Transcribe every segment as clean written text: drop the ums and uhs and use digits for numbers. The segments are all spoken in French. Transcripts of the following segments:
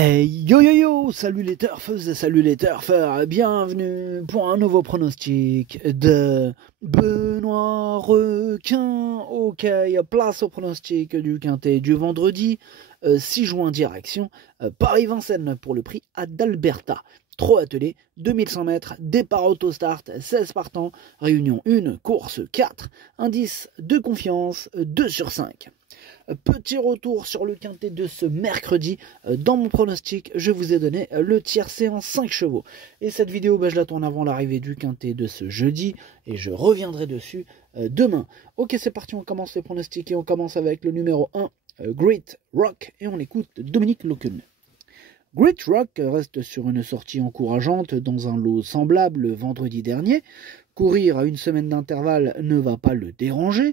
Hey yo yo yo, salut les turfeuses et salut les turfeurs, bienvenue pour un nouveau pronostic de Benoît Requin. Ok, place au pronostic du quintet du vendredi 6 juin direction Paris-Vincennes pour le prix Adalberta. Trop attelé, 2100 mètres, départ autostart, 16 partants, réunion 1, course 4, indice de confiance 2 sur 5. Petit retour sur le quintet de ce mercredi. Dans mon pronostic, je vous ai donné le tiercé en 5 chevaux. Et cette vidéo, je la tourne avant l'arrivée du quintet de ce jeudi. Et je reviendrai dessus demain. Ok, c'est parti, on commence les pronostics. Et on commence avec le numéro 1, Great Rock. Et on écoute Dominique Loken. Great Rock reste sur une sortie encourageante dans un lot semblable le vendredi dernier. Courir à une semaine d'intervalle ne va pas le déranger.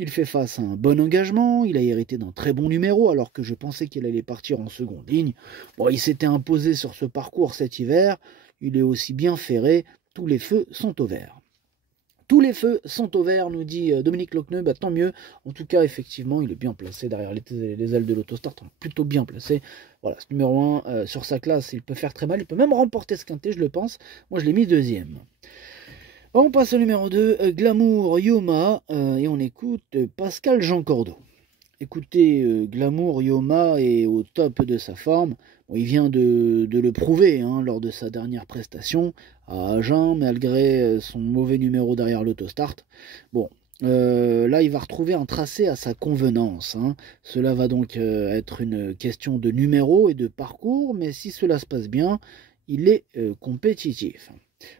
Il fait face à un bon engagement, il a hérité d'un très bon numéro alors que je pensais qu'il allait partir en seconde ligne. Bon, il s'était imposé sur ce parcours cet hiver, il est aussi bien ferré, tous les feux sont au vert. Tous les feux sont au vert, nous dit Dominique Loqueneux, tant mieux. En tout cas, effectivement, il est bien placé derrière les ailes de l'autostart, plutôt bien placé. Voilà, ce numéro 1, sur sa classe, il peut faire très mal, il peut même remporter ce quintet, je le pense. Moi, je l'ai mis deuxième. On passe au numéro 2, Glamour Yoma, et on écoute Pascal Jean Cordeau. Écoutez, Glamour Yoma est au top de sa forme. Bon, il vient de le prouver lors de sa dernière prestation à Agen, malgré son mauvais numéro derrière l'autostart. Bon, là, il va retrouver un tracé à sa convenance. Cela va donc être une question de numéro et de parcours, mais si cela se passe bien, il est compétitif.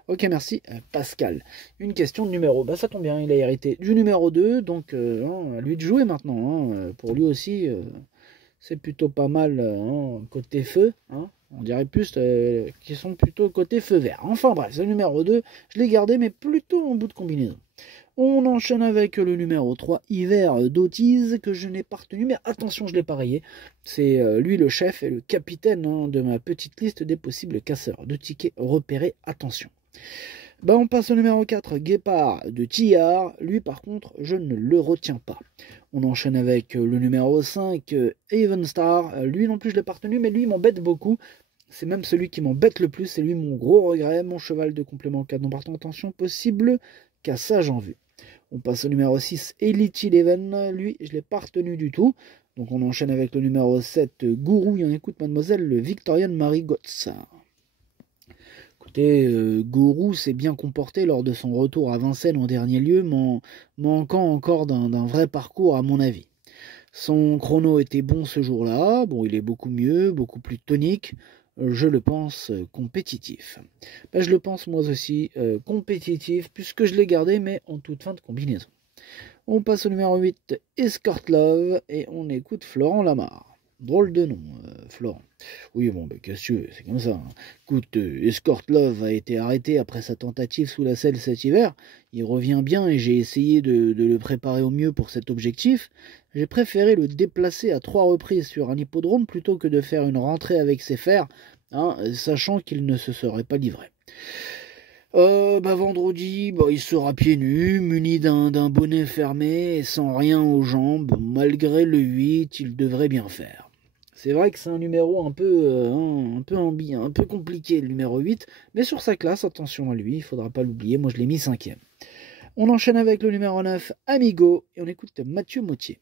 Ok, merci Pascal. Une question de numéro. Ça tombe bien, il a hérité du numéro 2, donc à lui de jouer maintenant. Pour lui aussi, c'est plutôt pas mal côté feu. On dirait plus qu'ils sont plutôt côté feu vert. Enfin bref, le numéro 2, je l'ai gardé, mais plutôt en bout de combinaison. On enchaîne avec le numéro 3, Hiver d'Autise, que je n'ai pas retenu, mais attention, je l'ai parié. C'est lui le chef et le capitaine de ma petite liste des possibles casseurs de tickets repérés. Attention. On passe au numéro 4, Guépard de Tillard. Lui, par contre, je ne le retiens pas. On enchaîne avec le numéro 5, Even Star. Lui non plus, je l'ai pas retenu, mais lui, il m'embête beaucoup. C'est même celui qui m'embête le plus. C'est lui mon gros regret, mon cheval de complément 4 non partant. Attention, possible cassage en vue. On passe au numéro 6, Elite Eleven. Lui, je ne l'ai pas retenu du tout. Donc on enchaîne avec le numéro 7, Gourou. Et on écoute mademoiselle Victoriane Marie Gotz. Écoutez, Gourou s'est bien comporté lors de son retour à Vincennes en dernier lieu, manquant encore d'un vrai parcours à mon avis. Son chrono était bon ce jour-là. Bon, il est beaucoup mieux, beaucoup plus tonique. Je le pense compétitif. Je le pense moi aussi compétitif, puisque je l'ai gardé, mais en toute fin de combinaison. On passe au numéro 8, Escort Love, et on écoute Florent Lamarre. Drôle de nom, Florent. Oui, qu'est-ce que c'est comme ça. Écoute, Escort Love a été arrêté après sa tentative sous la selle cet hiver. Il revient bien et j'ai essayé de le préparer au mieux pour cet objectif. J'ai préféré le déplacer à 3 reprises sur un hippodrome plutôt que de faire une rentrée avec ses fers, sachant qu'il ne se serait pas livré. Vendredi, il sera pieds nus, muni d'un bonnet fermé et sans rien aux jambes. Malgré le 8, il devrait bien faire. C'est vrai que c'est un numéro un peu compliqué, le numéro 8, mais sur sa classe, attention à lui, il faudra pas l'oublier, moi je l'ai mis 5e. On enchaîne avec le numéro 9, Amigo, et on écoute Mathieu Mautier.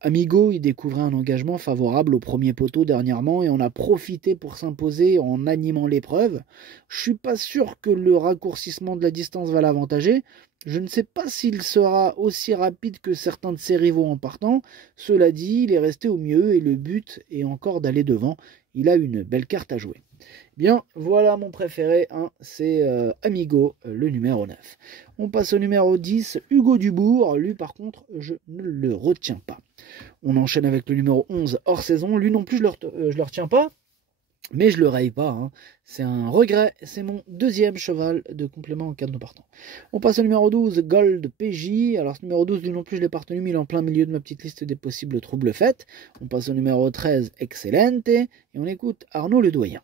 Amigo, il découvrait un engagement favorable au premier poteau dernièrement et on a profité pour s'imposer en animant l'épreuve. Je suis pas sûr que le raccourcissement de la distance va l'avantager. Je ne sais pas s'il sera aussi rapide que certains de ses rivaux en partant. Cela dit, il est resté au mieux et le but est encore d'aller devant. Il a une belle carte à jouer. Bien, voilà mon préféré, c'est Amigo, le numéro 9. On passe au numéro 10, Hugo Dubourg. Lui, par contre, je ne le retiens pas. On enchaîne avec le numéro 11, hors saison. Lui non plus, je le retiens pas, mais je le raye pas. C'est un regret. C'est mon deuxième cheval de complément en cas de non partant. On passe au numéro 12, Gold PJ. Alors, ce numéro 12, lui non plus, je l'ai pas retenu, mais il est en plein milieu de ma petite liste des possibles troubles faits. On passe au numéro 13, Excellente. Et on écoute Arnaud Ledoyen.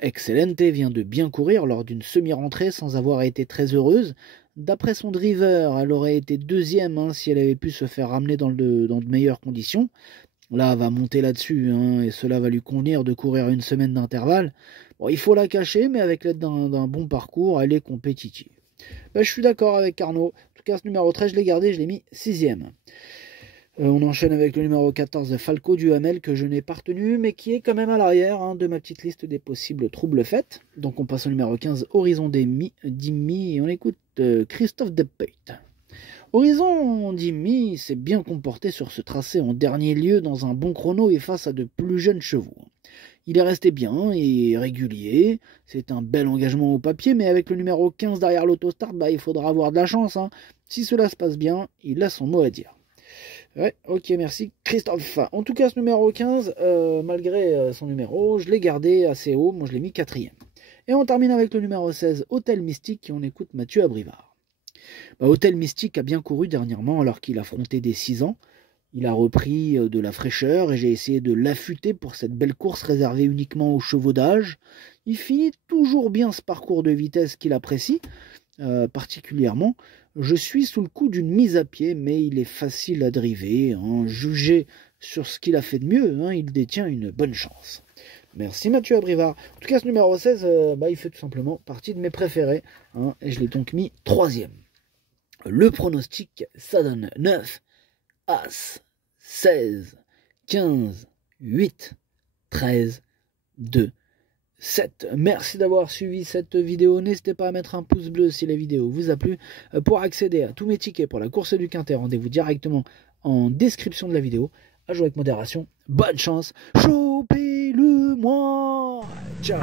Excellente vient de bien courir lors d'une semi-rentrée sans avoir été très heureuse. D'après son driver, elle aurait été deuxième si elle avait pu se faire ramener dans de meilleures conditions. là va monter là-dessus, hein, et cela va lui convenir de courir une semaine d'intervalle. Bon, il faut la cacher, mais avec l'aide d'un bon parcours, elle est compétitive. Ben, je suis d'accord avec Arnaud. En tout cas, ce numéro 13, je l'ai gardé, je l'ai mis 6e. On enchaîne avec le numéro 14, Falco du Hamel, que je n'ai pas retenu, mais qui est quand même à l'arrière, hein, de ma petite liste des possibles troubles faits. Donc on passe au numéro 15, Horizon d'Immi, et on écoute Christophe Depeit. Horizon d'Immi s'est bien comporté sur ce tracé en dernier lieu dans un bon chrono et face à de plus jeunes chevaux. Il est resté bien et régulier, c'est un bel engagement au papier, mais avec le numéro 15 derrière l'autostart, bah, il faudra avoir de la chance. Hein. Si cela se passe bien, il a son mot à dire. Ouais, ok, merci Christophe. En tout cas, ce numéro 15, malgré son numéro, je l'ai gardé assez haut, moi je l'ai mis 4e. Et on termine avec le numéro 16, Hôtel Mystique, et on écoute Mathieu Abrivard. Bah, Hôtel Mystique a bien couru dernièrement alors qu'il affrontait des 6 ans. Il a repris de la fraîcheur et j'ai essayé de l'affûter pour cette belle course réservée uniquement aux chevaux d'âge. Il finit toujours bien ce parcours de vitesse qu'il apprécie, particulièrement. Je suis sous le coup d'une mise à pied, mais il est facile à driver. Hein. Jugé sur ce qu'il a fait de mieux, hein, il détient une bonne chance. Merci Mathieu Abrivard. En tout cas, ce numéro 16, il fait tout simplement partie de mes préférés. Hein, et je l'ai donc mis 3e. Le pronostic, ça donne 9, As, 16, 15, 8, 13, 2, 7. Merci d'avoir suivi cette vidéo. N'hésitez pas à mettre un pouce bleu si la vidéo vous a plu. Pour accéder à tous mes tickets pour la course du Quintet, rendez-vous directement en description de la vidéo. À jouer avec modération. Bonne chance. Chopez-le-moi. Ciao.